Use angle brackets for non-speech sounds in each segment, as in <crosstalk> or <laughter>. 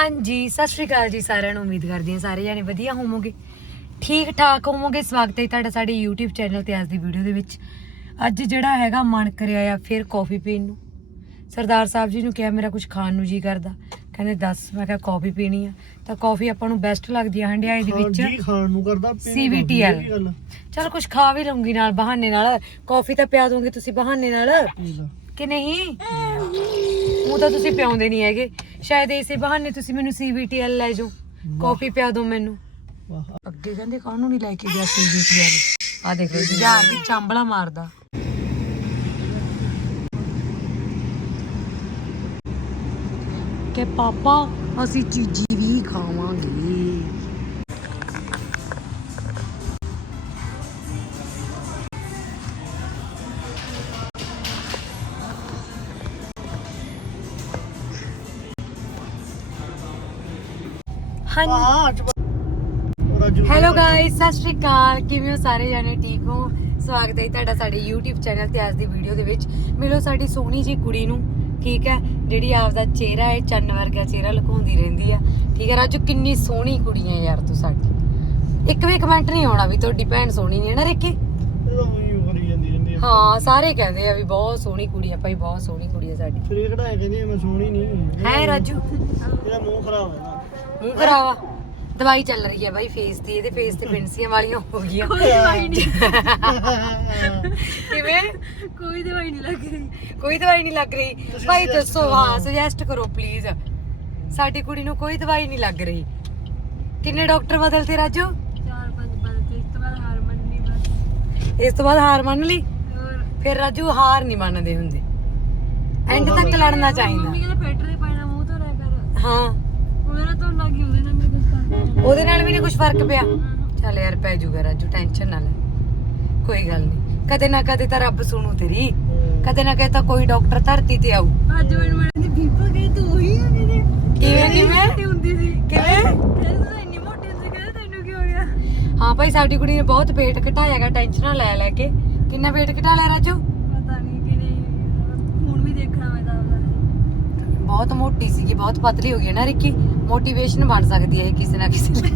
ਹਾਂਜੀ ਸਤਿ ਸ਼੍ਰੀ ਅਕਾਲ ਜੀ ਸਾਰਿਆਂ ਨੂੰ ਉਮੀਦ ਕਰਦੀ ਹਾਂ ਸਾਰੇ ਜਾਣੇ ਵਧੀਆ ਹੋਵੋਗੇ। ਠੀਕ ਠਾਕ ਹੋਵੋਗੇ? ਸਵਾਗਤ ਹੈ ਤੁਹਾਡਾ ਸਾਡੇ YouTube ਚੈਨਲ ਤੇ ਅੱਜ ਦੀ ਵੀਡੀਓ ਦੇ ਵਿੱਚ। ਅੱਜ ਜਿਹੜਾ ਹੈਗਾ ਮਨ ਕਰਿਆ ਆ ਫਿਰ ਕਾਫੀ ਪੀਣ ਨੂੰ। ਸਰਦਾਰ ਸਾਹਿਬ ਜੀ ਨੂੰ ਕਿਹਾ ਮੇਰਾ ਕੁਝ ਖਾਣ ਨੂੰ ਜੀ ਕਰਦਾ। ਕਹਿੰਦੇ ਦੱਸ ਮੈਂ ਕਿਹਾ ਕਾਫੀ ਪੀਣੀ ਆ। ਤਾਂ ਕਾਫੀ ਆਪਾਂ ਨੂੰ ਬੈਸਟ ਲੱਗਦੀ ਆ ਹੰਡਿਆਏ ਦੇ ਵਿੱਚ। ਜੀ ਖਾਣ ਨੂੰ ਕਰਦਾ CVTL। ਚਲ ਕੁਝ ਖਾ ਵੀ ਲਵਾਂਗੀ ਨਾਲ ਬਹਾਨੇ ਨਾਲ। ਕਾਫੀ ਤਾਂ ਪਿਆ ਦੋਗੇ ਤੁਸੀਂ ਬਹਾਨੇ ਨਾਲ। ਕਿ ਨਹੀਂ? ਉਹ ਤਾਂ ਤੁਸੀਂ ਪਿਆਉਂਦੇ ਨਹੀਂ ਹੈਗੇ। ਸ਼ਾਇਦ ਇਸੇ ਬਹਾਨੇ ਤੁਸੀਂ ਮੈਨੂੰ CVTL ਲੈ ਜਾਓ। ਕਾਫੀ ਪਿਆ ਦਿਓ ਮੈਨੂੰ। ਵਾਹ। ਅੱਗੇ ਕਹਿੰਦੇ ਕਾਹਨੂੰ ਨਹੀਂ ਲੈ ਕੇ ਗਿਆ CVTL ਆ ਦੇਖ ਲਓ ਜੁਝਾਰ ਵੀ ਚਾਂਬਲਾ ਮਾਰਦਾ। ਕਿ ਪਾਪਾ ਅਸੀਂ ਚੀਜੀ ਵੀ ਖਾਵਾਂਗੇ। ਹਾਂਜੀ। ਹੈਲੋ ਗਾਇਸ ਸਤਿ ਸ਼੍ਰੀ ਅਕਾਲ। ਕਿਵੇਂ ਹੋ ਸਾਰੇ ਜਾਣੇ? ਠੀਕ ਹੋ? ਸਵਾਗਤ ਹੈ ਤੁਹਾਡਾ ਸਾਡੇ YouTube ਚੈਨਲ ਤੇ ਅੱਜ ਦੀ ਵੀਡੀਓ ਦੇ ਵਿੱਚ। ਮਿਲੋ ਸਾਡੀ ਸੋਹਣੀ ਜੀ ਕੁੜੀ ਨੂੰ ਠੀਕ ਹੈ? ਜਿਹੜੀ ਆਪਦਾ ਚਿਹਰਾ ਹੈ ਚੰਨ ਵਰਗਾ ਚਿਹਰਾ ਲੁਕਾਉਂਦੀ ਰਹਿੰਦੀ ਆ। ਠੀਕ ਹੈ ਰਾਜੂ ਕਿੰਨੀ ਸੋਹਣੀ ਕੁੜੀ ਹੈ ਯਾਰ ਤੂੰ ਸਾਡੀ। ਇੱਕ ਵੀ ਕਮੈਂਟ ਨਹੀਂ ਆਉਣਾ ਵੀ ਤੁਹਾਡੀ ਭੈਣ ਸੋਹਣੀ ਨਹੀਂ ਹੈ ਨਾ ਰਿੱਕੀ ਹਾਂ ਸਾਰੇ ਕਹਿੰਦੇ ਆ ਵੀ ਬਹੁਤ ਸੋਹਣੀ ਕੁੜੀ ਆ ਭਾਈ ਬਹੁਤ ਸੋਹਣੀ ਕੁੜੀ ਆ ਸਾਡੀ। ਫਿਰ ਇਹ ਕਿਹੜਾ ਕਹਿੰਦੀ ਮੈਂ ਸੋਹਣੀ ਨਹੀਂ। ਹੈ ਰਾਜੂ? ਇਹਦਾ ਮੂੰਹ ਖਰਾਬ ਹੈ। ਦਵਾਈ ਚੱਲ ਰਹੀ ਹੈ ਬਾਈ ਫੇਸ ਦੀ ਇਹਦੇ ਫੇਸ ਤੇ ਫਿੰਸੀਆਂ ਵਾਲੀਆਂ ਹੋ ਗਈਆਂ। ਦਵਾਈ ਨਹੀਂ। ਕਿਵੇਂ? ਕੋਈ ਦਵਾਈ ਨਹੀਂ ਲੱਗ ਰਹੀ। ਕੋਈ ਦਵਾਈ ਨਹੀਂ ਲੱਗ ਰਹੀ। ਭਾਈ ਦੱਸੋ। ਹਾਂ ਸੁਜੈਸਟ ਕਰੋ ਪਲੀਜ਼ ਸਾਡੀ ਕੁੜੀ ਨੂੰ ਕੋਈ ਦਵਾਈ ਨਹੀਂ ਲੱਗ ਰਹੀ। ਕਿੰਨੇ ਡਾਕਟਰ ਬਦਲਤੇ ਰਾਜੂ? ਚਾਰ ਪੰਜ ਪੰਜ ਤੇ ਇਸ ਤੋਂ ਬਾਅਦ ਹਾਰ ਮੰਨਣੀ ਬਸ। ਇਸ ਤੋਂ ਬਾਅਦ ਹਾਰ ਮੰਨ ਲਈ? ਫਿਰ ਰਾਜੂ ਹਾਰ ਨਹੀਂ ਮੰਨਦੇ ਹੁੰਦੇ। ਐਂਡ ਤੱਕ ਲੜਨਾ ਮੰਮੀ ਚਾਹੀਦਾ। ਕਹਿੰਦਾ ਫਿੱਟ ਨਹੀਂ ਪੈਣਾ ਮੂੰਹ ਤੋਂ ਰਹਿ ਕਰ ਹਾਂ। ਉਹਦੇ ਨਾਲ ਤੋਂ ਲੱਗੀ ਉਹਦੇ ਨਾਲ ਮੇਰੇ ਕੁਝ ਕਰਦਾ ਉਹਦੇ ਨਾਲ ਵੀ ਨਹੀਂ ਕੁਝ ਫ਼ਰਕ ਪਿਆ। ਚੱਲ ਯਾਰ ਪੈ ਜੂਗਾ ਰਾਜੂ ਟੈਨਸ਼ਨ ਨਾ ਲੈ। ਕੋਈ ਗੱਲ ਨਹੀਂ ਕਦੇ ਨਾ ਕਦੇ ਤਾਂ ਰੱਬ ਸੁਣੂ ਤੇਰੀ। ਕਦੇ ਨਾ ਕਦੇ ਤਾਂ ਕੋਈ ਡਾਕਟਰ ਧਰਤੀ ਤੇ ਆਊ। ਅੱਜ ਮੈਨੂੰ ਮੈਡਮ ਦੀ ਬੀਬਾ ਗਈ ਤੂੰ ਉਹੀ ਆ ਦੀਦੀ ਕਿਵੇਂ ਕਿਵੇਂ? ਹੁੰਦੀ ਸੀ। ਕਿਵੇਂ? ਕਹਿੰਦੇ ਤੂੰ ਇੰਨੀ ਮੋਟੀ ਸੀ ਕਹਿੰਦੇ ਤੈਨੂੰ ਕੀ ਹੋ ਗਿਆ? ਹਾਂ ਭਾਈ ਸਾਡੀ ਕੁੜੀ ਨੇ ਬਹੁਤ weight ਘਟਾਇਆਗਾ ਟੈਨਸ਼ਨਾਂ ਲੈ ਲੈ ਕੇ। ਕਿੰਨਾ weight ਘਟਾ ਲਿਆ ਰਾਜੂ? ਪਤਾ ਨਹੀਂ ਕਿ ਨਹੀਂ ਹੁਣ ਵੀ ਦੇਖਣਾ ਮੈਂ ਤਾਂ ਬਹੁਤ ਮੋਟੀ ਸੀਗੀ ਬਹੁਤ ਪਤਲੀ ਹੋ ਗਈ ਹੈ ਨਾ ਰਿੱਕੀ? ਮੋਟੀਵੇਸ਼ਨ ਬਣ ਸਕਦੀ ਹੈ ਕਿਸੇ ਨਾ ਕਿਸੇ ਲਈ।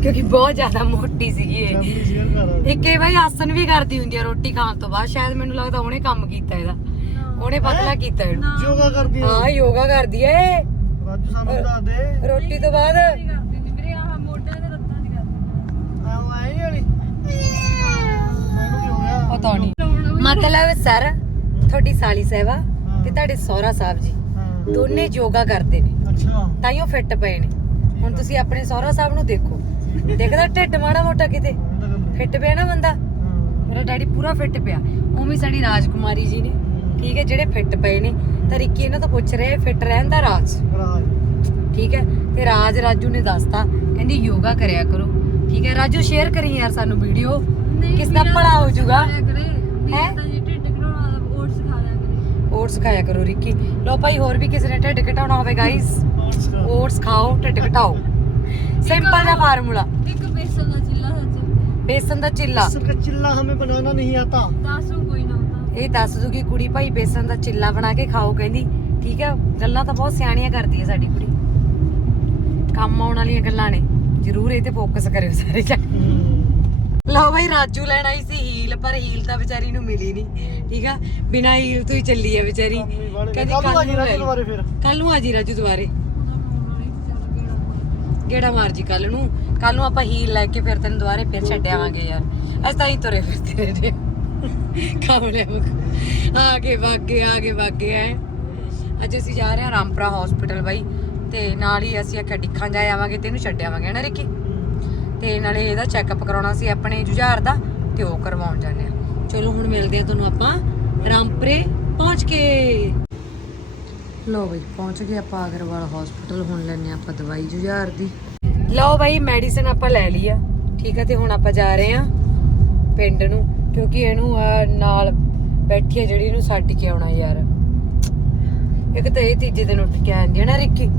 ਕਿਉਂਕਿ ਬਹੁਤ ਜ਼ਿਆਦਾ ਮੋਟੀ ਸੀਗੀ ਇਹ। ਇੱਕ ਇਹ ਭਾਈ ਆਸਨ ਵੀ ਕਰਦੀ ਹੁੰਦੀ ਆ ਰੋਟੀ ਖਾਣ ਤੋਂ ਬਾਅਦ। ਸ਼ਾਇਦ ਮੈਨੂੰ ਲੱਗਦਾ ਉਹਨੇ ਕੰਮ ਕੀਤਾ ਇਹਦਾ। ਉਹਨੇ ਪਤਲਾ ਕੀਤਾ ਇਹਨੂੰ। ਯੋਗਾ ਕਰਦੀ ਆ। ਹਾਂ ਯੋਗਾ ਕਰਦੀ ਏ ਰਾਜੂ ਸਾਨੂੰ ਦੱਸ ਦੇ। ਰੋਟੀ ਤੋਂ ਬਾਅਦ। ਨਹੀਂ ਕਰਦੀ ਨਹੀਂ ਮੇਰੇ ਆਹ ਮੋਢਿਆਂ ਤੇ ਲੱਤਾਂ ਦੀ ਕਰਦੀ ਆਉਂ ਆਈ ਵਾਲੀ ਮੈਨੂੰ ਕੀ ਹੋ ਗਿਆ? ਪਤਾ ਨਹੀਂ ਲਾਉਣਾ ਮਤਲਬ ਸਰ ਤੁਹਾਡੀ ਸਾਲੀ ਸਾਹਿਬਾ ਤੇ ਤੁਹਾਡੇ ਸਹੁਰਾ ਸਾਹਿਬ ਜੀ। ਹਾਂ ਦੋਨੇ ਯੋਗਾ ਕਰਦੇ ਨੇ। ਅੱਛਾ। ਤਾਈਓ ਫਿੱਟ ਪਏ ਨੇ। ਹੁਣ ਤੁਸੀਂ ਆਪਣੇ ਸਹੁਰਾ ਸਾਹਿਬ ਨੂੰ ਦੇਖੋ। ਦੇਖਦਾ ਢਿੱਡ ਮਾੜਾ ਮੋਟਾ ਕਿਤੇ? ਤਾਂ ਫਿੱਟ ਪਿਆ ਨਾ ਬੰਦਾ? ਹਾਂ। ਮੇਰਾ ਡੈਡੀ ਪੂਰਾ ਫਿੱਟ ਪਿਆ। ਉਵੇਂ ਸਾਡੀ ਰਾਜਕੁਮਾਰੀ ਜੀ ਨੇ। ਠੀਕ ਹੈ ਜਿਹੜੇ ਫਿੱਟ ਪਏ ਨੇ। ਤਾਂ ਰਿੱਕੀ ਇਹਨਾਂ ਤੋਂ ਪੁੱਛ ਰਿਹਾ ਫਿੱਟ ਰਹਿਣ ਦਾ ਰਾਜ? ਰਾਜ। ਠੀਕ ਹੈ ਤੇ ਰਾਜ ਰਾਜੂ ਨੇ ਦੱਸਤਾ। ਕਹਿੰਦੀ ਯੋਗਾ ਕਰਿਆ ਕਰੋ। ਠੀਕ ਹੈ ਰਾਜੂ ਸ਼ੇਅਰ ਕਰੀ ਯਾਰ ਸਾਨੂੰ ਵੀਡੀਓ ਕਿਸ ਦਾ ਭਲਾ ਹੋ ਜਾਊਗਾ? ਹੈਂ? ਹੈਂ? ਤਾਂ ਜੀ ਢਿੱਡ ਘਟਾਉਣਾ ਦਾ ਓਟਸ ਖਾ ਲਿਆ ਕਰੇ ਓਟਸ ਖਾਇਆ ਕਰੋ ਰਿੱਕੀ। ਲੋ ਭਾਈ ਹੋਰ ਵੀ ਕਿਸੇ ਨੇ ਢਿੱਡ ਘਟਾਉਣਾ ਹੋਵੇ ਗਾਇਸ ਓਟਸ ਖਾਓ ਢਿੱਡ ਘਟਾਓ। ਸਿੰਪਲ ਦਾ ਫਾਰਮੂਲਾ ਇੱਕ ਬੇਸਨ ਦਾ ਚਿੱਲਾ ਸੱਚ। ਬੇਸਨ ਦਾ ਚਿੱਲਾ। ਬੇਸਨ ਚਿੱਲਾ ਹਮੇ ਬਣਾਉਣਾ ਨਹੀਂ ਆਤਾ। ਦੱਸੋ ਕੋਈ ਨਾ ਇਹ ਦੱਸ ਦੂਗੀ ਕੁੜੀ ਭਾਈ ਬੇਸਨ ਦਾ ਚਿੱਲਾ ਬਣਾ ਕੇ ਖਾਓ ਕਹਿੰਦੀ। ਠੀਕ ਹੈ ਗੱਲਾਂ ਤਾਂ ਬਹੁਤ ਸਿਆਣੀਆਂ ਕਰਦੀ ਹੈ ਸਾਡੀ ਕੁੜੀ। ਕੰਮ ਆਉਣ ਵਾਲੀਆਂ ਗੱਲਾਂ ਨੇ। ਜ਼ਰੂਰ ਇਹ ਤੇ ਫੋਕਸ ਕਰਿਓ ਸਾਰੇ ਜਣੇ ਲਓ ਬਈ ਰਾਜੂ ਲੈਣ ਆਈ ਸੀ ਹੀਲ ਪਰ ਹੀਲ ਤਾਂ ਵਿਚਾਰੀ ਨੂੰ ਮਿਲੀ ਨਹੀਂ ਠੀਕ ਆ? ਬਿਨਾ ਹੀਲ ਤੋਂ ਹੀ ਚੱਲੀ ਆ ਵਿਚਾਰੀ। ਕਦੀ ਕੱਲ ਨੂੰ। ਰਾਜੂ ਕੱਲ ਨੂੰ ਆ ਜੀ ਰਾਜੂ ਦੁਬਾਰੇ। ਗੇੜਾ ਮਾਰ ਜੀ ਕੱਲ ਨੂੰ। ਕੱਲ ਨੂੰ ਆਪਾਂ ਹੀਲ ਲੈ ਕੇ ਫਿਰ ਤੈਨੂੰ ਦੁਬਾਰੇ ਫਿਰ ਛੱਡ ਆਵਾਂਗੇ ਯਾਰ। ਅਸੀਂ ਤਾਂ ਹੀ ਤੁਰੇ ਫਿਰਦੇ ਰਹੇ। ਕਾਮਲੇ ਆਗੇ ਵਾਗੇ ਆਗੇ ਵਾਗੇ ਐ। ਅੱਜ ਅਸੀਂ ਜਾ ਰਹੇ ਹਾਂ ਰਾਮਪੁਰਾ ਹਸਪੀਟਲ ਬਾਈ। ਤੇ ਨਾਲ ਹੀ ਅਸੀਂ ਆਖਿਆ ਡਿੱਖਾਂ ਜਾ ਆਵਾਂਗੇ ਤੈਨੂੰ ਛੱਡ ਆਵਾਂਗੇ। ਨਾ ਰਿੱਕੀ? ਤੇ ਨਾਲੇ ਇਹਦਾ ਚੈੱਕਅਪ ਕਰਾਉਣਾ ਸੀ ਆਪਣੇ ਜੁਝਾਰ ਦਾ, ਤੇ ਉਹ ਕਰਵਾਉਣ ਜਾਂਦੇ ਆ। ਚਲੋ, ਹੁਣ ਮਿਲਦੇ ਆ ਤੁਹਾਨੂੰ ਆਪਾਂ। ਰਾਮਪੁਰੇ ਪਹੁੰਚ ਕੇ। ਲੋ ਬਈ, ਪਹੁੰਚ ਗਏ ਆਪਾਂ ਅਗਰਵਾਲ ਹਸਪੀਟਲ ਹੁਣ ਲੈਣੇ ਆਪਾਂ ਦਵਾਈ ਜੁਝਾਰ ਦੀ। ਲਓ ਬਈ ਮੈਡੀਸਨ ਆਪਾਂ ਲੈ ਲਈ ਆ। ਠੀਕ ਆ, ਤੇ ਹੁਣ ਆਪਾਂ ਜਾ ਰਹੇ ਆ ਪਿੰਡ ਨੂੰ, ਕਿਉਂਕਿ ਇਹਨੂੰ ਨਾਲ ਬੈਠੀ ਆ ਜਿਹੜੀ ਇਹਨੂੰ ਛੱਡ ਕੇ ਆਉਣਾ ਯਾਰ। ਇੱਕ ਤਾਂ ਇਹ ਤੀਜੇ ਦਿਨ ਉੱਠ ਕੇ ਆਂਦੀ ਹੈ ਨਾ, ਰਿੱਕੀ ਇਹ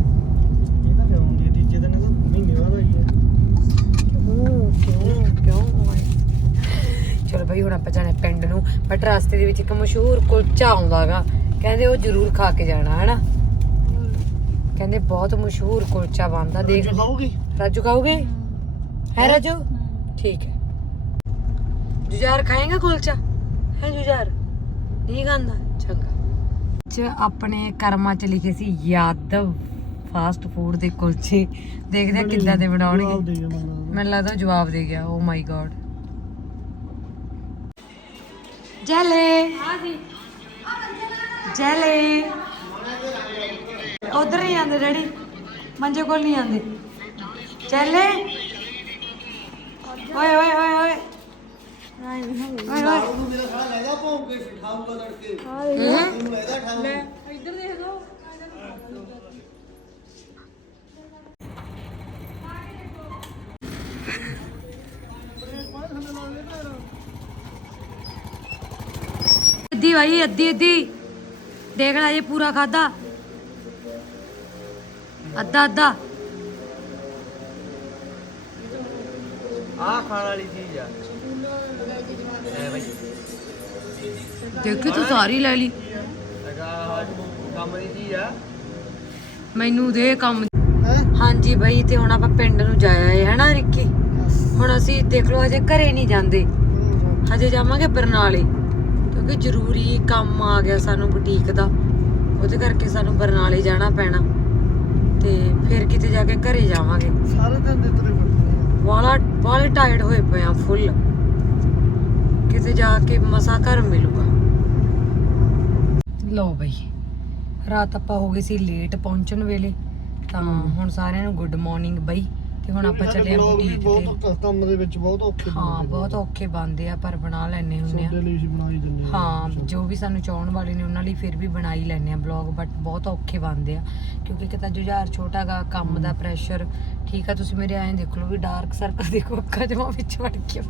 ਤਾਂ ਕਿਉਂ ਹੁੰਦੀ ਹੈ ਤੀਜੇ ਦਿਨ ਤਾਂ ਮਹੀਨੇ ਬਾਅਦ ਹੋਈ ਹੈ ਕਿਉਂ ਕਿਉਂ ਕਿਉਂ ਆਏ? ਚਲੋ ਬਈ ਹੁਣ ਆਪਾਂ ਜਾਣਾ ਪਿੰਡ ਨੂੰ ਬਟ ਰਸਤੇ ਦੇ ਵਿੱਚ ਇੱਕ ਮਸ਼ਹੂਰ ਕੁਲਚਾ ਆਉਂਦਾਗਾ। ਕਹਿੰਦੇ ਉਹ ਜ਼ਰੂਰ ਖਾ ਕੇ ਜਾਣਾ ਹਨਾ? ਕਹਿੰਦੇ ਬਹੁਤ ਮਸ਼ਹੂਰ ਕੁਲਚਾ ਬਣਦਾ ਦੇਖ ਖਾਓਗੇ ਰਾਜੂ ਖਾਓਗੇ ਹੈ ਰਾਜੂ? ਠੀਕ ਹੈ। ਜੁਝਾਰ ਖਾਏਗਾ ਕੁਲਚਾ? ਹੈ ਜੁਝਾਰ? ਨਹੀਂ ਖਾਂਦਾ? ਚੰਗਾ। ਚ ਆਪਣੇ ਕਰਮਾਂ ਚ ਲਿਖੇ ਸੀ ਯਾਦਵ ਫਾਸਟ ਫੂਡ ਦੇ ਕੁਲਚੇ। ਦੇਖਦੇ ਆ ਕਿੱਦਾਂ ਦੇ ਬਣਾਉਣਗੇ। ਮੈਨੂੰ ਲੱਗਦਾ। ਜਵਾਬ ਦੇ ਗਿਆ। Oh ਓ ਮਾਈ ਗॉड ਜੈਲੇ ਜੈਲੇ ਉਧਰ ਨਹੀਂ ਆਂਦੇ ਡੈਡੀ। ਮੰਜੇ ਕੋਲ ਨਹੀਂ ਆਂਦੇ ਜੈਲੇ ਓਏ ਓਏ ਓਏ ਓਏ। ਓਏ ਓਏ। ਮੇਰਾ ਸਾਲਾ ਲੈਦਾ ਭੌਂਕ ਕੇ ਸਿਖਾਊਗਾ ਲੜਕੇ ਹਮ? ਇਹਨੂੰ ਲੈਦਾ ਠਾਊਗਾ ਇੱਧਰ ਦੇਖ ਲਓ ਅੱਧੀ ਭਾਈ ਅੱਧੀ ਅੱਧੀ। ਦੇਖ ਲੈ ਜੇ ਪੂਰਾ ਖਾਦਾ ਅੱਧਾ ਅੱਧਾ। ਆਹ ਖਾਣ ਵਾਲੀ ਚੀਜ਼ ਆ। ਐ ਬਾਈ। ਦੇਖੀ ਤੂੰ ਸਾਰੀ ਲੈ ਲਈ। ਅਗਾ ਕੰਮ ਦੀ ਚੀਜ਼ ਆ। ਮੈਨੂੰ ਦੇ ਕੰਮ ਹਾਂਜੀ ਬਈ ਤੇ ਹੁਣ ਆਪਾਂ ਪਿੰਡ ਨੂੰ ਜਾਇਆ ਹੈ ਹਨਾ ਰਿੱਕੀ? ਹੁਣ ਅਸੀਂ ਦੇਖ ਲਓ ਅਜੇ ਘਰੇ ਨਹੀਂ ਜਾਂਦੇ। ਹਜੇ ਜਾਵਾਂਗੇ ਬਰਨਾਲੇ। ਕਿਉਂਕਿ ਜ਼ਰੂਰੀ ਕੰਮ ਆ ਗਿਆ ਸਾਨੂੰ ਬੁਟੀਕ ਦਾ। ਉਹਦੇ ਕਰਕੇ ਸਾਨੂੰ ਬਰਨਾਲੇ ਜਾਣਾ ਪੈਣਾ। ਤੇ ਫਿਰ ਕਿਤੇ ਜਾ ਕੇ ਘਰੇ ਜਾਵਾਂਗੇ। ਸਾਰੇ ਦਿਨ ਦੇ ਤੁਰੇ ਫਿਰਦੇ ਵਾਲਾ ਵਾਲੇ ਟਾਇਰਡ ਹੋਏ ਪਏ ਆ ਫੁੱਲ ਕਿਤੇ ਜਾ ਕੇ ਮਸਾ ਘਰ ਮਿਲੂਗਾ। ਲਓ ਬਈ ਰਾਤ ਆਪਾਂ ਹੋ ਗਏ ਸੀ ਲੇਟ ਪਹੁੰਚਣ ਵੇਲੇ। ਤਾਂ ਹੁਣ ਸਾਰਿਆਂ ਨੂੰ ਗੁੱਡ ਮਾਰਨਿੰਗ ਬਈ। ਤੇ ਹੁਣ ਆਪਾਂ ਚੱਲੇ ਆ ਬੁਟੀਕ ਤੇ। ਬਹੁਤ ਕੰਮ ਦੇ ਵਿੱਚ ਬਹੁਤ ਔਖੇ ਹਾਂ ਬਹੁਤ ਔਖੇ ਬੰਦੇ ਆ ਪਰ ਬਣਾ ਲੈਣੇ ਹੁੰਦੇ ਆ। ਤੁਹਾਡੇ ਲਈ ਸੀ ਬਣਾਈ ਦਿੰਦੇ ਆ ਹਾਂ ਜੋ ਵੀ ਸਾਨੂੰ ਚਾਹਣ ਵਾਲੇ ਨੇ ਉਹਨਾਂ ਲਈ ਫਿਰ ਵੀ ਬਣਾਈ ਲੈਣੇ ਆ ਬਲੌਗ ਬਟ ਬਹੁਤ ਔਖੇ ਬਣਦੇ ਆ। ਕਿਉਂਕਿ ਇੱਕ ਤਾਂ ਜੁਝਾਰ ਛੋਟਾ ਗਾ ਕੰਮ ਦਾ ਪ੍ਰੈਸ਼ਰ ਠੀਕ ਆ ਤੁਸੀਂ ਮੇਰੇ ਐਂ ਦੇਖ ਲਓ ਵੀ ਡਾਰਕ ਸਰਕਲ ਦੇਖੋ ਅੱਖਾਂ ਜਮਾ ਵਿੱਚ ਵੜ ਗਿਆ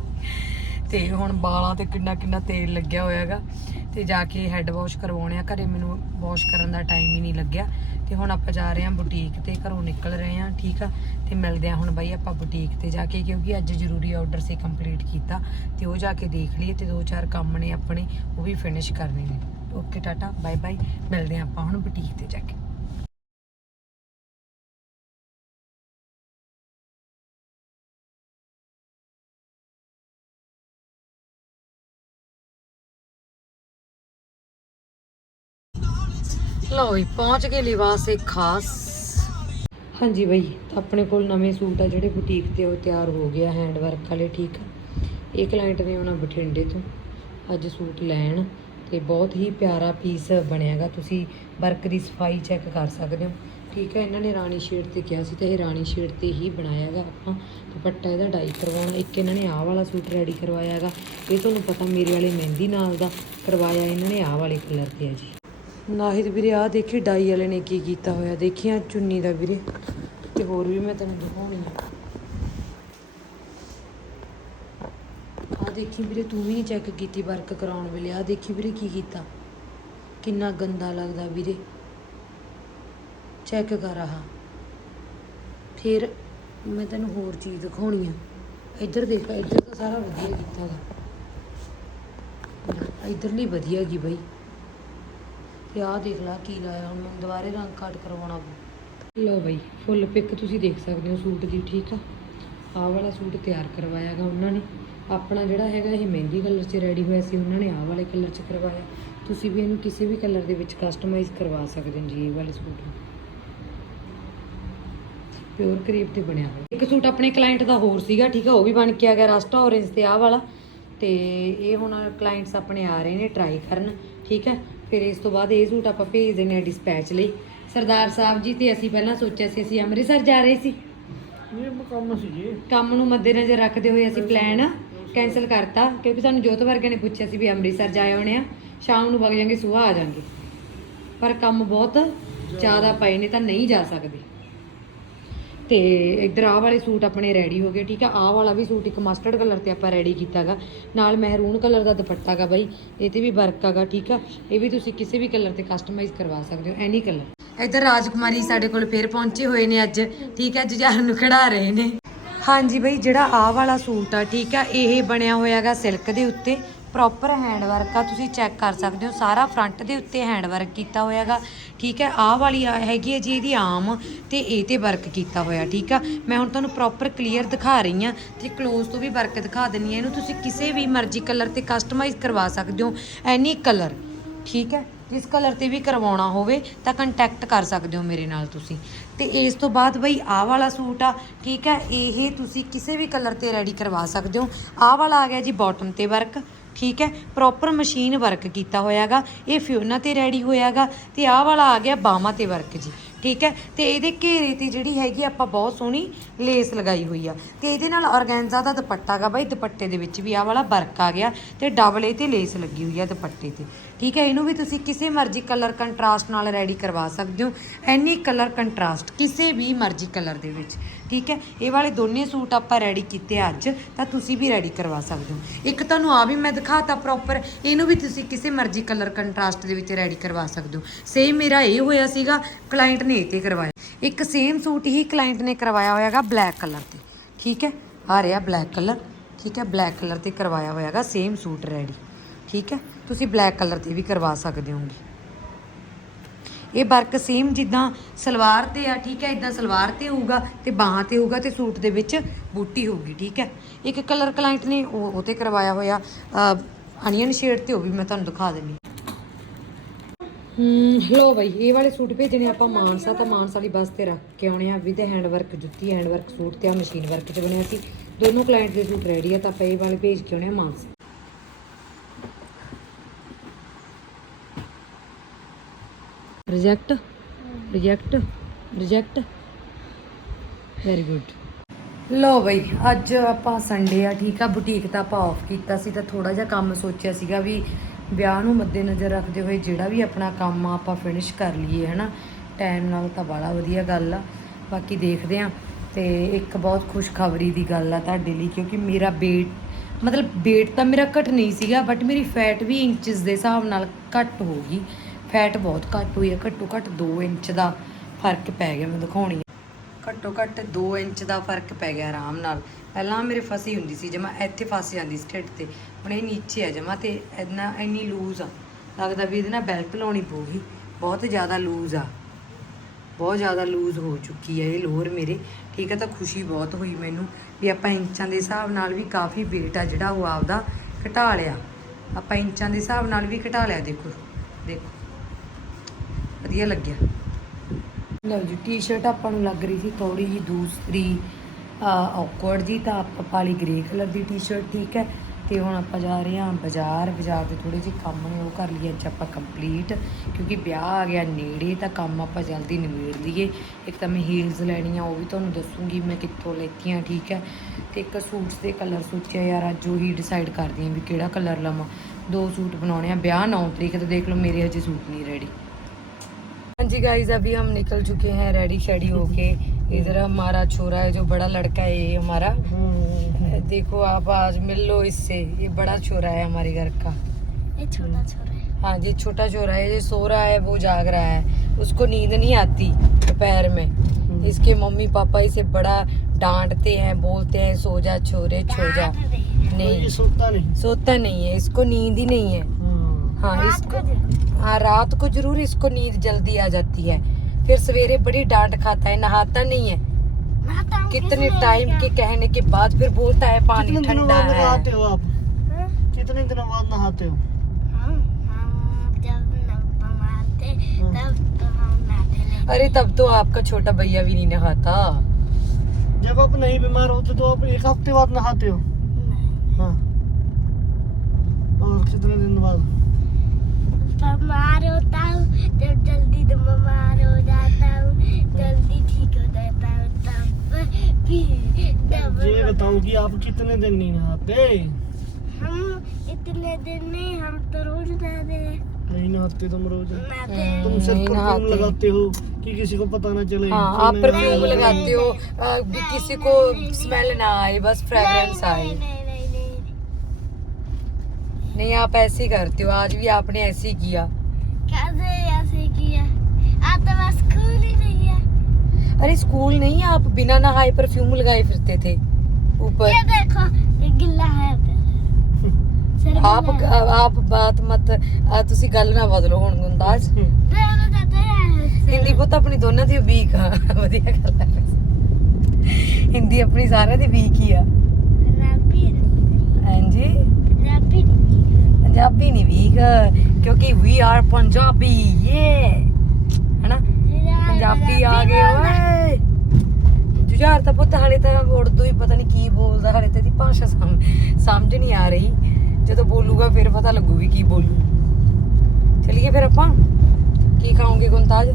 ਤੇ ਹੁਣ ਵਾਲਾਂ ਤੇ ਕਿੰਨਾ ਕਿੰਨਾ ਤੇਲ ਲੱਗਿਆ ਹੋਇਆਗਾ ਤੇ ਜਾ ਕੇ ਹੈੱਡ ਵਾਸ਼ ਕਰਵਾਉਣੇ ਆ। ਘਰੇ ਮੈਨੂੰ ਵਾਸ਼ ਕਰਨ ਦਾ ਟਾਈਮ ਹੀ ਨਹੀਂ ਲੱਗਿਆ। ਤੇ ਹੁਣ ਆਪਾਂ ਜਾ ਰਹੇ ਹਾਂ ਬੁਟੀਕ ਤੇ, ਘਰੋਂ ਨਿਕਲ ਰਹੇ ਹਾਂ, ਠੀਕ ਆ? ਤੇ ਮਿਲਦੇ ਆ ਹੁਣ ਬਾਈ ਆਪਾਂ ਬੁਟੀਕ ਤੇ ਜਾ ਕੇ, ਕਿਉਂਕਿ ਅੱਜ ਜ਼ਰੂਰੀ ਆਰਡਰ ਸੀ ਕੰਪਲੀਟ ਕੀਤਾ। ਤੇ ਉਹ ਜਾ ਕੇ ਦੇਖ ਲਈਏ ਤੇ ਦੋ ਚਾਰ ਕੰਮ ਨੇ ਆਪਣੇ, ਉਹ ਵੀ ਫਿਨਿਸ਼ ਕਰਨੇ ਨੇ। ਓਕੇ ਟਾਟਾ ਬਾਏ ਬਾਏ ਮਿਲਦੇ ਆ ਆਪਾਂ ਹੁਣ ਬੁਟੀਕ ਤੇ ਜਾ ਕੇ। ਲਓ ਜੀ, ਪਹੁੰਚ ਗਏ ਲਿਵਾਸੇ ਖਾਸ। ਹਾਂਜੀ ਬਈ, ਆਪਣੇ ਕੋਲ ਨਵੇਂ ਸੂਟ ਆ ਜਿਹੜੇ ਬੁਟੀਕ ਤੇ ਉਹ ਤਿਆਰ ਹੋ ਗਿਆ ਹੈਂਡ ਵਰਕ ਵਾਲੇ, ਠੀਕ ਆ। ਇਹ ਕਲਾਇੰਟ ਨੇ ਆਉਣਾ ਬਠਿੰਡੇ ਤੋਂ ਅੱਜ ਸੂਟ ਲੈਣ ਤੇ ਬਹੁਤ ਹੀ ਪਿਆਰਾ ਪੀਸ ਬਣਿਆਗਾ, ਤੁਸੀਂ ਵਰਕ ਦੀ ਸਫ਼ਾਈ ਚੈੱਕ ਕਰ ਸਕਦੇ ਹੋ। ਠੀਕ ਹੈ ਇਹਨਾਂ ਨੇ ਰਾਣੀ ਸ਼ੇਡ ਤੇ ਕਿਹਾ ਸੀ ਤੇ ਇਹ ਰਾਣੀ ਸ਼ੇਡ ਤੇ ਹੀ ਬਣਾਇਆਗਾ ਆਪਾਂ। ਦੁਪੱਟਾ ਇਹਦਾ ਡਾਈ ਕਰਵਾਉਣਾ, ਇੱਕ ਇਹਨਾਂ ਨੇ ਆਹ ਵਾਲਾ ਸੂਟ ਰੈਡੀ ਕਰਵਾਇਆਗਾ। ਇਹ ਤੁਹਾਨੂੰ ਪਤਾ ਮੇਰੇ ਵਾਲੇ ਮਹਿੰਦੀ ਨਾਲ ਦਾ ਕਰਵਾਇਆ, ਇਹਨਾਂ ਨੇ ਆਹ ਵਾਲੇ ਕਲਰ ਤੇ ਹੈ ਜੀ। ਨਾਹਿਦ ਵੀਰੇ ਆ ਦੇਖੀ, ਡਾਈ ਵਾਲੇ ਨੇ ਕੀ ਕੀਤਾ ਹੋਇਆ? ਦੇਖਿਆ ਚੁੰਨੀ ਦਾ ਵੀਰੇ। ਤੇ ਹੋਰ ਵੀ ਮੈਂ ਤੈਨੂੰ ਦਿਖਾਉਣੀ ਆ। ਆ ਦੇਖੀ ਵੀਰੇ, ਤੂੰ ਵੀ ਨਹੀਂ ਚੈੱਕ ਕੀਤੀ ਵਰਕ ਕਰਾਉਣ ਵੇਲੇ। ਆ ਦੇਖੀ ਵੀਰੇ ਕੀ ਕੀਤਾ? ਕਿੰਨਾ ਗੰਦਾ ਲੱਗਦਾ ਵੀਰੇ। ਚੈੱਕ ਕਰ ਆਹ। ਫਿਰ ਮੈਂ ਤੈਨੂੰ ਹੋਰ ਚੀਜ਼ ਦਿਖਾਉਣੀ ਆ। ਇੱਧਰ ਦੇਖ, ਇੱਧਰ ਤਾਂ ਸਾਰਾ ਵਧੀਆ ਕੀਤਾ ਗਾ। ਇੱਧਰਲੀ ਵਧੀਆ ਗਈ ਬਈ। ਤੇ ਆਹ ਦੇਖ ਲਾ ਕੀ ਲਾਇਆ ਹੁਣ ਮੈਨੂੰ, ਦੁਬਾਰੇ ਰੰਗ ਕੱਟ ਕਰਵਾਉਣਾ ਪਊ। ਲਓ ਬਈ, ਫੁੱਲ ਪਿਕ ਤੁਸੀਂ ਦੇਖ ਸਕਦੇ ਹੋ ਸੂਟ ਦੀ, ਠੀਕ ਆ? ਆਹ ਵਾਲਾ ਸੂਟ ਤਿਆਰ ਕਰਵਾਇਆਗਾ ਉਹਨਾਂ ਨੇ। ਆਪਣਾ ਜਿਹੜਾ ਹੈਗਾ ਇਹ ਮਹਿੰਦੀ ਕਲਰ 'ਚ ਰੈਡੀ ਹੋਇਆ ਸੀ, ਉਹਨਾਂ ਨੇ ਆਹ ਵਾਲੇ ਕਲਰ 'ਚ ਕਰਵਾਇਆ। ਤੁਸੀਂ ਵੀ ਇਹਨੂੰ ਕਿਸੇ ਵੀ ਕਲਰ ਦੇ ਵਿੱਚ ਕਸਟਮਾਈਜ਼ ਕਰਵਾ ਸਕਦੇ ਹੋ ਜੀ, ਇਹ ਵਾਲੇ ਸੂਟ ਨੂੰ। ਪਿਓਰ ਕਰੀਬ ਤੇ ਬਣਿਆ ਹੋਇਆ। ਇੱਕ ਸੂਟ ਆਪਣੇ ਕਲਾਇੰਟ ਦਾ ਹੋਰ ਸੀਗਾ, ਠੀਕ ਆ? ਉਹ ਵੀ ਬਣ ਕੇ ਆ ਗਿਆ ਰਸਟਾ ਔਰੇਂਜ ਤੇ ਆਹ ਵਾਲਾ। ਤੇ ਇਹ ਹੁਣ ਕਲਾਇੰਟਸ ਆਪਣੇ ਆ ਰਹੇ ਨੇ ਟਰਾਈ ਕਰਨ, ਠੀਕ ਹੈ ਫਿਰ ਇਸ ਤੋਂ ਬਾਅਦ ਇਹ ਸੂਟ ਆਪਾਂ ਭੇਜ ਦੇਣੇ ਆ ਡਿਸਪੈਚ ਲਈ। ਸਰਦਾਰ ਸਾਹਿਬ ਜੀ ਤੇ ਅਸੀਂ ਪਹਿਲਾਂ ਸੋਚਿਆ ਸੀ ਅਸੀਂ ਅੰਮ੍ਰਿਤਸਰ ਜਾ ਰਹੇ ਸੀ। ਇਹ ਕੰਮ ਸੀ ਜੀ ਕੰਮ ਨੂੰ ਮੱਦੇਨਜ਼ਰ ਰੱਖਦੇ ਹੋਏ ਅਸੀਂ ਪਲਾਨ ਕੈਨਸਲ ਕਰਤਾ। ਕਿਉਂਕਿ ਸਾਨੂੰ ਜੋਤ ਵਰਗੇ ਨੇ ਪੁੱਛਿਆ ਸੀ ਵੀ ਅੰਮ੍ਰਿਤਸਰ ਜਾ ਆਉਣੇ ਆ। ਸ਼ਾਮ ਨੂੰ ਵਗ ਜਾਾਂਗੇ ਸੁਬਾਹ ਆ ਜਾਾਂਗੇ। ਪਰ ਕੰਮ ਬਹੁਤ ਜ਼ਿਆਦਾ ਪਏ ਨੇ ਤਾਂ ਨਹੀਂ ਜਾ ਸਕਦੇ। ਤੇ ਇਧਰ ਆਹ ਵਾਲੇ ਸੂਟ ਆਪਣੇ ਰੈਡੀ ਹੋ ਗਏ, ਠੀਕ ਆ? ਆਹ ਵਾਲਾ ਵੀ ਸੂਟ ਇੱਕ ਮਸਟਰਡ ਕਲਰ ਤੇ ਆਪਾਂ ਰੈਡੀ ਕੀਤਾਗਾ। ਨਾਲ ਮਹਿਰੂਨ ਕਲਰ ਦਾ ਦੁਪੱਟਾ ਗਾ ਬਾਈ, ਇਹ ਤੇ ਵੀ ਵਰਕ ਆਗਾ, ਠੀਕ ਆ? ਇਹ ਵੀ ਤੁਸੀਂ ਕਿਸੇ ਵੀ ਕਲਰ ਤੇ ਕਸਟਮਾਈਜ਼ ਕਰਵਾ ਸਕਦੇ ਹੋ ਐਨੀ ਕਲਰ ਇਧਰ ਰਾਜਕੁਮਾਰੀ ਸਾਡੇ ਕੋਲ ਫੇਰ ਪਹੁੰਚੇ ਹੋਏ ਨੇ ਅੱਜ, ਠੀਕ ਹੈ ਜੁਝਾਰ ਨੂੰ ਖੜਾ ਰਹੇ ਨੇ। ਹਾਂਜੀ ਬਈ, ਜਿਹੜਾ ਆਹ ਵਾਲਾ ਸੂਟ ਆ, ਠੀਕ ਆ? ਇਹ ਬਣਿਆ ਹੋਇਆਗਾ ਸਿਲਕ ਦੇ ਉੱਤੇ। ਪ੍ਰੋਪਰ ਹੈਂਡ ਵਰਕ ਆ, ਤੁਸੀਂ ਚੈੱਕ ਕਰ ਸਕਦੇ ਹੋ। ਸਾਰਾ ਫਰੰਟ ਦੇ ਉੱਤੇ ਹੈਂਡ ਵਰਕ ਕੀਤਾ ਹੋਇਆਗਾ, ਠੀਕ ਹੈ? ਆਹ ਵਾਲੀ ਆ ਹੈਗੀ ਹੈ ਜੀ ਇਹਦੀ ਆਮ ਤੇ ਇਹ ਤੇ ਵਰਕ ਕੀਤਾ ਹੋਇਆ, ਠੀਕ ਆ? ਮੈਂ ਹੁਣ ਤੁਹਾਨੂੰ ਪ੍ਰੋਪਰ ਕਲੀਅਰ ਦਿਖਾ ਰਹੀ ਆ ਤੇ ক্লোਜ਼ ਤੋਂ ਵੀ ਵਰਕ ਦਿਖਾ ਦਿੰਨੀ ਆ ਇਹਨੂੰ ਤੁਸੀਂ ਕਿਸੇ ਵੀ ਮਰਜ਼ੀ ਕਲਰ ਤੇ ਕਸਟਮਾਈਜ਼ ਕਰਵਾ ਸਕਦੇ ਹੋ। ਐਨੀ ਕਲਰ ਠੀਕ ਹੈ? ਜਿਸ ਕਲਰ ਤੇ ਵੀ ਕਰਵਾਉਣਾ ਹੋਵੇ ਤਾਂ ਕੰਟੈਕਟ ਕਰ ਸਕਦੇ ਹੋ ਮੇਰੇ ਨਾਲ ਤੁਸੀਂ। ਤੇ ਇਸ ਤੋਂ ਬਾਅਦ ਬਈ ਆਹ ਵਾਲਾ ਸੂਟ ਆ, ਠੀਕ ਹੈ? ਇਹ ਤੁਸੀਂ ਕਿਸੇ ਵੀ ਕਲਰ ਤੇ ਰੈਡੀ ਕਰਵਾ ਸਕਦੇ ਹੋ। ਆਹ ਵਾਲਾ ਆ ਗਿਆ ਜੀ ਬਾਟਮ ਤੇ ਵਰਕ ਠੀਕ ਹੈ? ਪ੍ਰੋਪਰ ਮਸ਼ੀਨ ਵਰਕ ਕੀਤਾ ਹੋਇਆਗਾ। ਇਹ ਫਿਓਨਾ ਤੇ ਰੈਡੀ ਹੋਇਆਗਾ ਤੇ ਆਹ ਵਾਲਾ ਆ ਗਿਆ ਬਾਹਾਂ ਤੇ ਵਰਕ ਜੀ। ਠੀਕ ਹੈ? ਤੇ ਇਹਦੇ ਘੇਰੇ ਤੇ ਜਿਹੜੀ ਹੈਗੀ ਆਪਾਂ ਬਹੁਤ ਸੋਹਣੀ ਲੇਸ ਲਗਾਈ ਹੋਈ ਆ। ਤੇ ਇਹਦੇ ਨਾਲ ਔਰਗੈਂਜ਼ਾ ਦਾ ਦੁਪੱਟਾ ਗਾ ਬਾਈ, ਦੁਪੱਟੇ ਦੇ ਵਿੱਚ ਵੀ ਆਹ ਵਾਲਾ ਵਰਕ ਆ ਗਿਆ ਤੇ ਡਬਲ ਇਹ ਤੇ ਲੇਸ ਲੱਗੀ ਹੋਈ ਆ ਦੁਪੱਟੇ ਤੇ। ਠੀਕ ਹੈ, ਇਹਨੂੰ ਵੀ ਤੁਸੀਂ ਕਿਸੇ ਮਰਜ਼ੀ ਕਲਰ ਕੰਟਰਾਸਟ ਨਾਲ ਰੈਡੀ ਕਰਵਾ ਸਕਦੇ ਹੋ। ਐਨੀ ਕਲਰ ਕੰਟਰਾਸਟ ਕਿਸੇ ਵੀ ਮਰਜ਼ੀ ਕਲਰ ਦੇ ਵਿੱਚ, ਠੀਕ ਹੈ? ਇਹ ਵਾਲੇ ਦੋਨੇ ਸੂਟ ਆਪਾਂ ਰੈਡੀ ਕੀਤੇ ਅੱਜ, ਤਾਂ ਤੁਸੀਂ ਵੀ ਰੈਡੀ ਕਰਵਾ ਸਕਦੇ ਹੋ। ਇੱਕ ਤੁਹਾਨੂੰ ਆ ਵੀ ਮੈਂ ਦਿਖਾਤਾ ਪ੍ਰੋਪਰ ਇਹਨੂੰ ਵੀ ਤੁਸੀਂ ਕਿਸੇ ਮਰਜ਼ੀ ਕਲਰ ਕੰਟਰਾਸਟ ਦੇ ਵਿੱਚ ਰੈਡੀ ਕਰਵਾ ਸਕਦੇ ਹੋ। ਸੇਮ ਮੇਰਾ ਇਹ ਹੋਇਆ ਸੀਗਾ ਕਲਾਇੰਟ ਨੇ ਇਹ ਤੇ ਕਰਵਾਇਆ। ਇੱਕ ਸੇਮ ਸੂਟ ਹੀ ਕਲਾਇੰਟ ਨੇ ਕਰਵਾਇਆ ਹੋਇਆਗਾ ਬਲੈਕ ਕਲਰ ਤੇ, ਠੀਕ ਹੈ? ਆ ਰਿਹਾ ਬਲੈਕ ਕਲਰ ਠੀਕ ਹੈ? ਬਲੈਕ ਕਲਰ ਤੇ ਕਰਵਾਇਆ ਹੋਇਆਗਾ ਸੇਮ ਸੂਟ ਰੈਡੀ ਠੀਕ ਹੈ? ਤੁਸੀਂ ਬਲੈਕ ਕਲਰ ਤੇ ਵੀ ਕਰਵਾ ਸਕਦੇ ਹੋਗੇ। ਇਹ ਵਰਕ ਸੇਮ ਜਿੱਦਾਂ ਸਲਵਾਰ ਤੇ ਆ, ਠੀਕ ਹੈ ਇਦਾਂ ਸਲਵਾਰ ਤੇ ਹੋਊਗਾ ਤੇ ਬਾਹਾਂ ਤੇ ਹੋਊਗਾ ਤੇ ਸੂਟ ਦੇ ਵਿੱਚ ਬੂਟੀ ਹੋਊਗੀ, ਠੀਕ ਹੈ। ਇੱਕ ਕਲਰ ਕਲਾਇੰਟ ਨੇ ਉਹ ਉਹ ਤੇ ਕਰਵਾਇਆ ਹੋਇਆ ਅਨੀਅਨ ਸ਼ੇਡ ਤੇ ਉਹ ਵੀ ਮੈਂ ਤੁਹਾਨੂੰ ਦਿਖਾ ਦਿੰਦੀ ਹੂੰ। ਲੋ ਬਈ, ਇਹ ਵਾਲੇ ਸੂਟ ਭੇਜਣੇ ਆਪਾਂ ਮਾਨਸਾ ਤਾਂ, ਮਾਨਸਾ ਵਾਲੀ ਬੱਸ ਤੇ ਰੱਖ ਕੇ ਆਉਣੇ ਆ। ਵਿਦ ਹੈਂਡ ਵਰਕ ਜੁੱਤੀ ਹੈਂਡ ਵਰਕ ਸੂਟ ਤੇ ਆ ਮਸ਼ੀਨ ਵਰਕ ਚ ਬਣਿਆ ਸੀ। ਦੋਨੋਂ ਕਲਾਇੰਟ ਦੇ ਸੂਟ ਰੈਡੀ ਆ, ਤਾਂ ਆਪਾਂ ਇਹ ਵਾਲੇ ਭੇਜ ਕੇ ਆਉਣੇ ਆ Mansa. Reject reject reject very good ਲੋ ਬਈ, ਅੱਜ ਆਪਾਂ ਸੰਡੇ ਆ, ਠੀਕ ਆ? ਬੁਟੀਕ ਤਾਂ ਆਪਾਂ ਆਫ ਕੀਤਾ ਸੀ, ਤਾਂ ਥੋੜਾ ਜਿਹਾ ਕੰਮ ਸੋਚਿਆ ਸੀਗਾ ਵੀ ਵਿਆਹ ਨੂੰ ਮੱਦੇ ਨਜ਼ਰ ਰੱਖਦੇ ਹੋਏ ਜਿਹੜਾ ਵੀ ਆਪਣਾ ਕੰਮ ਆ, ਆਪਾਂ ਫਿਨਿਸ਼ ਕਰ ਲਈਏ, ਹਨਾ? ਟਾਈਮ ਨਾਲ ਤਾਂ ਬੜਾ ਵਧੀਆ ਗੱਲ ਆ। ਬਾਕੀ ਦੇਖਦੇ ਆ। ਤੇ ਇੱਕ ਬਹੁਤ ਖੁਸ਼ਖਬਰੀ ਦੀ ਗੱਲ ਆ ਤੁਹਾਡੇ ਲਈ, ਕਿਉਂਕਿ ਮੇਰਾ weight, ਮਤਲਬ weight ਤਾਂ ਮੇਰਾ ਘਟ ਨਹੀਂ ਸੀਗਾ ਬਟ ਮੇਰੀ ਫੈਟ ਵੀ ਇੰਚਸ ਦੇ ਹਿਸਾਬ ਨਾਲ ਘੱਟ ਹੋ ਗਈ। ਫੈਟ ਬਹੁਤ ਘੱਟ ਹੋਈ ਹੈ, ਘੱਟੋ ਘੱਟ 2 ਇੰਚ ਦਾ ਫ਼ਰਕ ਪੈ ਗਿਆ ਮੈਂ ਦਿਖਾਉਣੀ ਆ। ਘੱਟੋ ਘੱਟ 2 ਇੰਚ ਦਾ ਫ਼ਰਕ ਪੈ ਗਿਆ ਆਰਾਮ ਨਾਲ। ਪਹਿਲਾਂ ਮੇਰੇ ਫਸੀ ਹੁੰਦੀ ਸੀ, ਜਮਾ ਇੱਥੇ ਫਸ ਜਾਂਦੀ ਸੀ ਢਿੱਡ ਤੇ। ਹੁਣ ਇਹ ਨੀਚੇ ਆ ਜਮਾ ਤੇ ਇੰਨਾ, ਇੰਨੀ ਲੂਜ਼ ਆ। ਲੱਗਦਾ ਵੀ ਇਹਦੇ ਨਾਲ ਬੈਲਟ ਲਾਉਣੀ ਪਊਗੀ। ਬਹੁਤ ਜ਼ਿਆਦਾ ਲੂਜ਼ ਆ। ਬਹੁਤ ਜ਼ਿਆਦਾ ਲੂਜ਼ ਹੋ ਚੁੱਕੀ ਹੈ ਇਹ ਲੋਅਰ ਮੇਰੇ। ਠੀਕ ਹੈ ਤਾਂ ਖੁਸ਼ੀ ਬਹੁਤ ਹੋਈ ਮੈਨੂੰ ਵੀ ਆਪਾਂ ਇੰਚਾਂ ਦੇ ਹਿਸਾਬ ਨਾਲ ਵੀ ਕਾਫੀ weight ਆ ਜਿਹੜਾ ਉਹ ਆਪਦਾ ਘਟਾ ਲਿਆ। ਆਪਾਂ ਇੰਚਾਂ ਦੇ ਹਿਸਾਬ ਨਾਲ ਵੀ ਘਟਾ ਲਿਆ, ਦੇਖੋ। ਦੇਖੋ। ਵਧੀਆ ਲੱਗਿਆ। ਲਓ ਜੀ ਟੀ-ਸ਼ਰਟ ਆਪਾਂ ਨੂੰ ਲੱਗ ਰਹੀ ਸੀ ਥੋੜੀ ਜੀ ਦੂਸਰੀ ਔਕਵਰਡ ਜੀ ਤਾਂ ਆਪਾਂ ਪਾਲੀ ਗ੍ਰੇ ਕਲਰ ਦੀ ਟੀ-ਸ਼ਰਟ ਠੀਕ ਹੈ। ਤੇ ਹੁਣ ਆਪਾਂ ਜਾ ਰਹੇ ਹਾਂ ਬਾਜ਼ਾਰ ਬਾਜ਼ਾਰ ਦੇ ਥੋੜੇ ਜਿਹੇ ਕੰਮ ਨੇ, ਉਹ ਕਰ ਲਈਏ ਅੱਜ ਆਪਾਂ ਕੰਪਲੀਟ ਕਿਉਂਕਿ ਵਿਆਹ ਆ ਗਿਆ ਨੇੜੇ, ਤਾਂ ਕੰਮ ਆਪਾਂ ਜਲਦੀ ਨਿਬੇੜ ਲਈਏ। ਇੱਕ ਤਾਂ ਮੈਂ ਹੀਲਸ ਲੈਣੀਆਂ, ਉਹ ਵੀ ਤੁਹਾਨੂੰ ਦੱਸੂਗੀ ਮੈਂ ਕਿੱਥੋਂ ਲੈਤੀਆਂ, ਠੀਕ ਹੈ। ਤੇ ਇੱਕ ਸੂਟਸ ਦੇ ਕਲਰ ਸੋਚਿਆ ਯਾਰ, ਅੱਜ ਉਹੀ ਡਿਸਾਈਡ ਕਰਦੀ ਹਾਂ ਵੀ ਕਿਹੜਾ ਕਲਰ ਲਵਾਂ। ਦੋ ਸੂਟ ਬਣਾਉਣੇ ਆ, ਵਿਆਹ 9 ਤਰੀਕ ਤੇ ਦੇਖ ਲਓ, ਮੇਰੇ ਹਜੇ ਸੂਟ ਨਹੀਂ ਰੈਡੀ हाँ जी गाइज़ अभी हम निकल चुके हैं रेडी शेडी होके। इधर हमारा छोरा है जो बड़ा लड़का है ये हमारा। देखो आप आज मिल लो इससे। ये बड़ा छोरा है हमारे घर का। ये छोटा छोटा है। हाँ जी छोटा छोरा है ये सो रहा है वो जाग रहा है। उसको नींद नहीं आती दोपहर में। इसके मम्मी पापा इसे बड़ा डांटते हैं बोलते हैं सो जा छोरे सो जा। नहीं। सोता नहीं। सोता नहीं है इसको नींद ही नहीं है। हाँ हाँ इसको हाँ रात को ज़रूर इसको नींद जल्दी आ जाती है। फिर सवेरे बड़ी डांट खाता है नहाता नहीं है। कितने टाइम के कहने के बाद फिर बोलता है पानी ठंडा है। नहाते हो आप? कितने दिनों बाद नहाते हो? अरे तब तो आपका छोटा भैया भी नहीं नहाता। जब आप नहीं बीमार होते तो आप एक हफ़्ते बाद नहाते हो? हाँ। और कितने दिन बाद? बीमार होता हूँ जब जल्दी तो बीमार हो जाता हूँ जल्दी ठीक हो जाता हूँ तब फिर तब ये बताओ कि आप कितने दिन नहीं नहाते? हम इतने दिन नहीं हम तो रोज नहाते हैं। नहीं नहाते तुम रोज? तुम सिर्फ़ परफ्यूम लगाते हो कि किसी को पता ना चले? हाँ आप परफ्यूम लगाते हो? किसी को स्मेल ना आए बस फ्रेग्रेंस आए नहीं नहीं नहीं। नहीं आप ऐसे ही करते हो आज भी आपने ऐसे ही किया कैसे ऐसे किया आज तो बस स्कूल ही नहीं है अरे स्कूल नहीं आप बिना नहाए परफ्यूम लगाए फिरते थे ऊपर ये देखो ये गिल्ला है सर ਆਪ ਆਪ ਬਾਤ ਮਤ ਆ, ਤੁਸੀਂ ਗੱਲ ਨਾ ਬਦਲੋ ਹੁਣ ਗੁੰਦਾਜ मैं बताते हैं ਹਿੰਦੀ ਪੁੱਤ ਆਪਣੀ ਦੋਨਾਂ ਦੀ ਵੀਕ ਆ ਵਧੀਆ ਗੱਲ ਹੈ ਹਿੰਦੀ ਆਪਣੀ ਸਾਰਿਆਂ ਦੀ ਵੀਕ ਹੀ ਆ पंजाबी ਹਾਂਜੀ पंजाबी ਪੰਜਾਬੀ ਨਹੀਂ ਵੀਕ ਕਿਉਂਕਿ ਵੀ ਆਰ ਪੰਜਾਬੀ ਯੇ ਹੈਨਾ? ਪੰਜਾਬੀ ਆ ਗਏ ਓਏ! ਜੁਝਾਰ ਤਾਂ ਪੁੱਤ ਹਲੇ ਤਾਂ ਉਰਦੂ ਹੀ ਪਤਾ ਨਹੀਂ ਕੀ ਬੋਲਦਾ ਹਲੇ ਤੇ ਦੀ ਭਾਸ਼ਾ ਸਮਝ ਨਹੀਂ ਆ ਰਹੀ। ਜਦੋਂ ਬੋਲੂਗਾ ਫਿਰ ਪਤਾ ਲੱਗੂ ਵੀ ਕੀ ਬੋਲੂ। ਚਲੀਏ ਫਿਰ ਆਪਾਂ। ਕੀ ਖਾਓਗੇ ਗੁੰਤਾਜ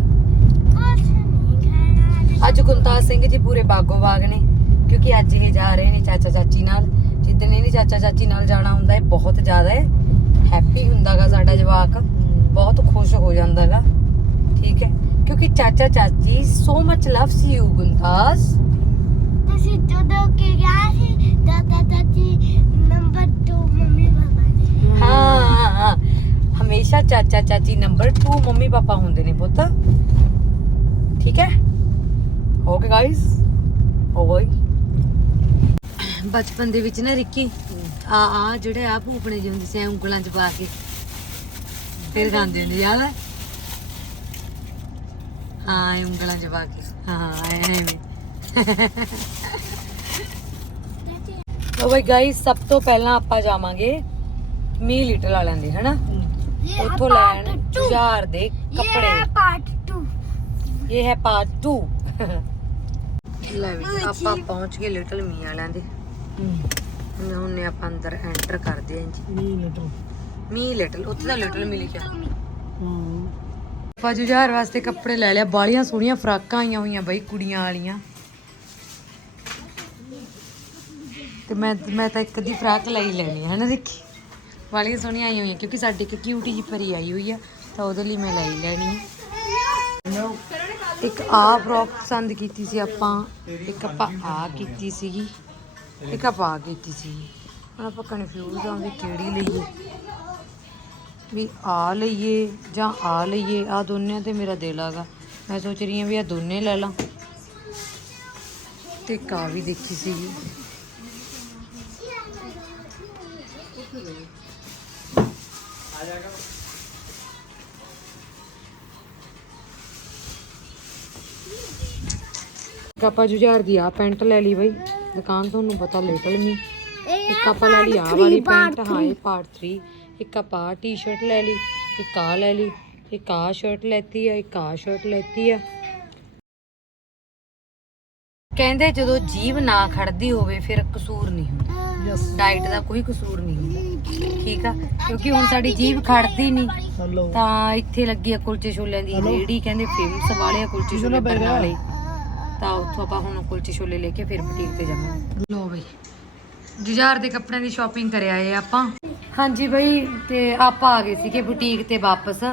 ਅੱਜ ਗੁੰਤਾਜ ਸਿੰਘ ਜੀ ਪੂਰੇ ਬਾਗੋ ਬਾਗ ਨੇ ਕਿਉਂਕਿ ਅੱਜ ਇਹ ਜਾ ਰਹੇ ਨੇ ਚਾਚਾ ਚਾਚੀ ਨਾਲ। ਜਿੱਦਣ ਇਹ ਨਹੀਂ ਚਾਚਾ ਚਾਚੀ ਨਾਲ ਜਾਣਾ ਹੁੰਦਾ ਹੈ ਬਹੁਤ ਜ਼ਿਆਦਾ ਹੈ। ਹੈਪੀ ਹੁੰਦਾਗਾ ਸਾਡਾ ਜਵਾਕ। ਬਹੁਤ ਖੁਸ਼ ਹੋ ਜਾਂਦਾਗਾ। ਠੀਕ ਹੈ। ਕਿਉਂਕਿ ਚਾਚਾ ਚਾਚੀ ਸੋ ਮਚ ਲਵਸ ਯੂ ਗੁੰਤਾਜ ਤੁਸੀਂ ਜਦੋਂ ਕੇ ਗਿਆ ਸੀ ਦਾਦਾ ਦਾਦੀ ਨੰਬਰ 2 ਮੰਮੀ ਪਾਪਾ ਨੇ ਹਾਂ। ਹਾਂ, ਹਾਂ ਹਮੇਸ਼ਾ ਚਾਚਾ ਚਾਚੀ ਨੰਬਰ 2 ਮੰਮੀ ਪਾਪਾ ਹੁੰਦੇ ਨੇ ਪੁੱਤ। ਠੀਕ ਹੈ। ਓਕੇ ਗਾਇਸ ਓਏ ਬਚਪਨ ਦੇ ਵਿੱਚ ਨਾ ਰਿੱਕੀ ਆ ਆ ਜਿਹੜੇ ਆ ਭੂਪਣੇ ਜਿਹੇ ਹੁੰਦੇ ਸੀ ਐਂ ਉਂਗਲਾਂ 'ਚ ਪਾ ਕੇ। ਫਿਰ ਖਾਂਦੇ ਹੁੰਦੇ ਯਾਦ ਹੈ ਹਾਂ ਐਂ ਉਂਗਲਾਂ 'ਚ ਪਾ ਕੇ। ਹਾਂ ਐਵੇਂ ਲੋ ਬਈ ਗਾਇਸ ਸਭ ਤੋਂ ਪਹਿਲਾਂ ਆਪਾਂ ਜਾਵਾਂਗੇ ਮੀ ਲਿਟਲ ਵਾਲਿਆਂ ਦੇ ਹਨਾ? ਉੱਥੋਂ ਲੈਣ ਜੁਝਾਰ ਦੇ ਕੱਪੜੇ। ਪਾਰਟ 2 ਇਹ ਹੈ ਪਾਰਟ 2 <laughs> ਲੈ ਵੀ ਆਪਾਂ ਪਹੁੰਚ ਗਏ ਲਿਟਲ ਮੀ ਵਾਲਿਆਂ ਦੇ। ਹੁਣ ਆਪਾਂ ਅੰਦਰ ਐਂਟਰ ਕਰਦੇ ਆਂ ਜੀ। ਨਹੀਂ ਲਟੋ ਮੀ ਲਿਟਲ ਉੱਥੇ ਦਾ ਲਿਟਲ ਮੀ ਲਿਖਿਆ ਹਾਂ। ਜੁਝਾਰ ਵਾਸਤੇ ਕੱਪੜੇ ਲੈ ਲਿਆ ਬਾਲੀਆਂ ਸੋਹਣੀਆਂ ਫਰਾਕਾਂ ਆਈਆਂ ਹੋਈਆਂ ਬਈ ਕੁੜੀਆਂ ਵਾਲੀਆਂ। ਤੇ ਮੈਂ ਮੈਂ ਤਾਂ ਇੱਕ ਦੀ ਫਰਾਕ ਲਈ ਲੈਣੀ ਹੈ ਨਾ ਦੇਖੀ? ਵਾਲੀਆਂ ਸੋਹਣੀਆਂ ਆਈਆਂ ਹੋਈਆਂ ਕਿਉਂਕਿ ਸਾਡੇ ਇੱਕ ਕਿਊਟੀ ਜੀ ਪਰੀ ਆਈ ਹੋਈ ਆ ਤਾਂ ਉਹਦੇ ਲਈ ਮੈਂ ਲਈ ਲੈਣੀ ਹੈ ਇੱਕ ਆ ਫਰੋਕ ਪਸੰਦ ਕੀਤੀ ਸੀ ਆਪਾਂ ਇੱਕ ਆਪਾਂ ਆ ਕੀਤੀ ਸੀਗੀ। ਇੱਕ ਆਪਾਂ ਕੀਤੀ ਸੀ। ਹੁਣ ਆਪਾਂ ਕਨਫਿਊਜ਼ ਆ ਵੀ ਕਿਹੜੀ ਲਈਏ। ਵੀ ਆ ਲਈਏ ਜਾਂ ਆ ਲਈਏ, ਆ ਦੋਨਿਆਂ ਤੇ ਮੇਰਾ ਦਿਲ ਆਗਾ ਮੈਂ ਸੋਚ ਰਹੀ ਹਾਂ ਵੀ ਆ ਦੋਨੇ ਲੈ ਲਾਂ। ਤੇ ਕਾ ਵੀ ਦੇਖੀ ਸੀਗੀ ਇੱਕ ਆਪਾਂ ਜੁਝਾਰ ਦੀ ਆ ਪੈਂਟ ਲੈ ਲਈ ਬਈ। ਦੁਕਾਨ ਤੁਹਾਨੂੰ ਪਤਾ ਲਿਟਲ ਮੀ ਇੱਕ ਆਪਾਂ ਲੈ ਲਈ ਆਹ ਵਾਲੀ ਪੈਂਟ ਹਾਂ ਇਹ ਪਾਰਟ 3 ਇੱਕ ਆਪਾਂ ਟੀ-ਸ਼ਰਟ ਲੈ ਲਈ ਇੱਕ ਆ ਲੈ ਲਈ ਇੱਕ ਆ ਸ਼ਰਟ ਲੈਤੀ ਆ ਇੱਕ ਆ ਸ਼ਰਟ ਲੈਤੀ ਆ। ਕਹਿੰਦੇ ਜਦੋਂ ਜੀਵ ਨਾ ਖੜਦੀ ਹੋਵੇ ਫਿਰ ਕਸੂਰ ਨਹੀਂ ਹੁੰਦਾ। ਯਸ ਡਾਈਟ ਦਾ ਕੋਈ ਕਸੂਰ ਨਹੀਂ ਹੁੰਦਾ। ਠੀਕ ਆ? ਕਿਉਂਕਿ ਹੁਣ ਸਾਡੀ ਜੀਭ ਖੜਦੀ ਨਹੀਂ। ਹਲੋ ਤਾਂ ਇੱਥੇ ਲੱਗੀ ਆ ਕੁਲਚੇ ਛੋਲਿਆਂ ਦੀ ਰੇੜੀ ਕਹਿੰਦੇ ਫੇਮਸ ਵਾਲੇ ਆ ਕੁਲਚੇ ਛੋਲੇ ਬਰਨਾਲੇ ਤਾਂ ਉੱਥੋਂ ਆਪਾਂ ਹੁਣ ਕੁਲਚੇ ਛੋਲੇ ਲੈ ਕੇ ਫਿਰ ਬੁਟੀਕ ਤੇ ਜਾਵਾਂਗੇ। ਲੋ ਬਈ ਜੁਝਾਰ ਦੇ ਕੱਪੜਿਆਂ ਦੀ ਸ਼ਾਪਿੰਗ ਕਰ ਆਏ ਆਪਾਂ। ਹਾਂਜੀ ਬਈ ਤੇ ਆਪਾਂ ਆ ਗਏ ਸੀਗੇ ਬੁਟੀਕ ਤੇ ਵਾਪਸ।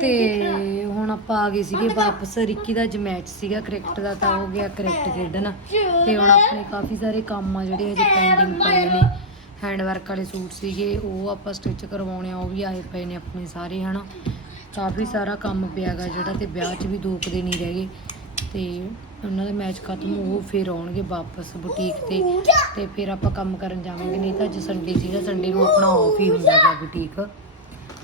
ਤੇ ਹੁਣ ਆਪਾਂ ਆ ਗਏ ਸੀਗੇ ਵਾਪਸ। ਰਿੱਕੀ ਦਾ ਅੱਜ ਮੈਚ ਸੀਗਾ ਕ੍ਰਿਕਟ ਦਾ ਤਾਂ ਹੋ ਗਿਆ ਕ੍ਰਿਕਟ ਖੇਡਣ। ਤੇ ਹੁਣ ਆਪਣੇ ਕਾਫੀ ਸਾਰੇ ਕੰਮ ਆ ਜਿਹੜੇ ਅਜੇ ਪੈਂਡਿੰਗ ਪਏ ਨੇ। ਹੈਂਡ ਵਰਕ ਵਾਲੇ ਸੂਟ ਸੀਗੇ ਉਹ ਆਪਾਂ ਸਟਿਚ ਕਰਵਾਉਣੇ ਆ ਉਹ ਵੀ ਆਏ ਪਏ ਨੇ ਆਪਣੇ ਸਾਰੇ ਹਨਾ। ਕਾਫੀ ਸਾਰਾ ਕੰਮ ਪਿਆਗਾ ਜਿਹੜਾ ਤੇ ਵਿਆਹ 'ਚ ਵੀ ਦੋ ਕੁ ਦਿਨ ਹੀ ਰਹਿ ਗਏ। ਤੇ ਉਹਨਾਂ ਦਾ ਮੈਚ ਖਤਮ ਹੋ, ਫਿਰ ਆਉਣਗੇ ਵਾਪਸ ਬੁਟੀਕ ਤੇ ਤੇ ਫਿਰ ਆਪਾਂ ਕੰਮ ਕਰਨ ਜਾਵਾਂਗੇ, ਨਹੀਂ ਤਾਂ ਅੱਜ ਸੰਡੇ ਸੀਗਾ ਸੰਡੇ ਨੂੰ ਆਪਣਾ ਆਫ ਹੀ ਹੁੰਦਾ ਹੈ ਬੁਟੀਕ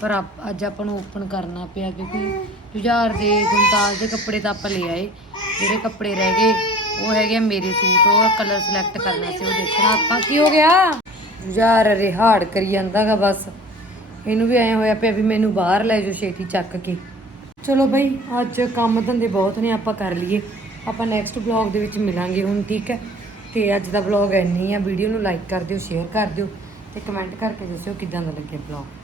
ਪਰ ਆਪ- ਅੱਜ ਆਪਾਂ ਨੂੰ ਓਪਨ ਕਰਨਾ ਪਿਆ ਕਿਉਂਕਿ ਜੁਝਾਰ ਦੇ ਗੁੰਤਾਜ ਦੇ ਕੱਪੜੇ ਤਾਂ ਆਪਾਂ ਲੈ ਆਏ। ਜਿਹੜੇ ਕੱਪੜੇ ਰਹਿ ਗਏ, ਉਹ ਹੈਗੇ ਆ ਮੇਰੇ ਸੂਟ, ਉਹ ਕਲਰ ਸਿਲੈਕਟ ਕਰਨਾ ਸੀ, ਉਹ ਦੇਖਣਾ ਆਪਾਂ ਕੀ ਹੋ ਗਿਆ। ਜੁਝਾਰ ਰਿਹਾੜ ਕਰੀ ਜਾਂਦਾਗਾ ਬਸ। ਇਹਨੂੰ ਵੀ ਐ ਹੋਇਆ ਪਿਆ ਵੀ ਮੈਨੂੰ ਬਾਹਰ ਲੈ ਜਾਓ ਛੇਤੀ ਚੱਕ ਕੇ। ਚਲੋ ਬਈ, ਅੱਜ ਕੰਮ ਧੰਦੇ ਬਹੁਤ ਨੇ, ਆਪਾਂ ਕਰ ਲਈਏ। ਆਪਾਂ ਨੈਕਸਟ ਵਲੌਗ ਦੇ ਵਿੱਚ ਮਿਲਾਂਗੇ ਹੁਣ, ਠੀਕ ਹੈ? ਤੇ ਅੱਜ ਦਾ ਵਲੌਗ ਇੰਨੀ ਆ, ਵੀਡੀਓ ਨੂੰ ਲਾਈਕ ਕਰ ਦਿਓ ਸ਼ੇਅਰ ਕਰ ਦਿਓ ਤੇ ਕਮੈਂਟ ਕਰਕੇ ਦੱਸਿਓ ਕਿਦਾਂ ਦਾ ਲੱਗਿਆ ਵਲੌਗ